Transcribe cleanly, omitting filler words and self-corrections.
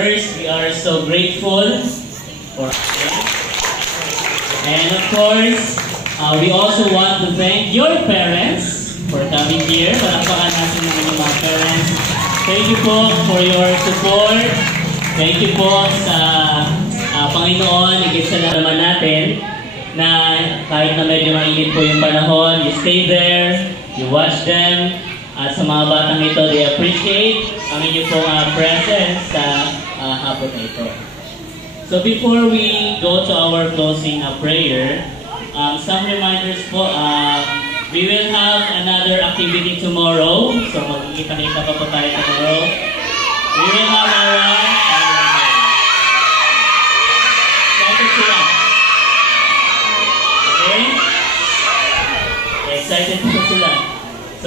First, we are so grateful for and of course, we also want to thank your parents for coming here. Palakpakan natin ng inyong mga parents. Thank you po for your support. Thank you po sa Panginoon. Higit sa naman natin na kahit na medyo mainit po yung panahon, you stay there, you watch them. At sa mga batang ito, they appreciate ang inyong pong presence sa hapon na ito. So before we go to our closing prayer, some reminders po, we will have another activity tomorrow. So magkikita-kita pa po tayo tomorrow. We will have our excited sila. Okay? Excited po sila.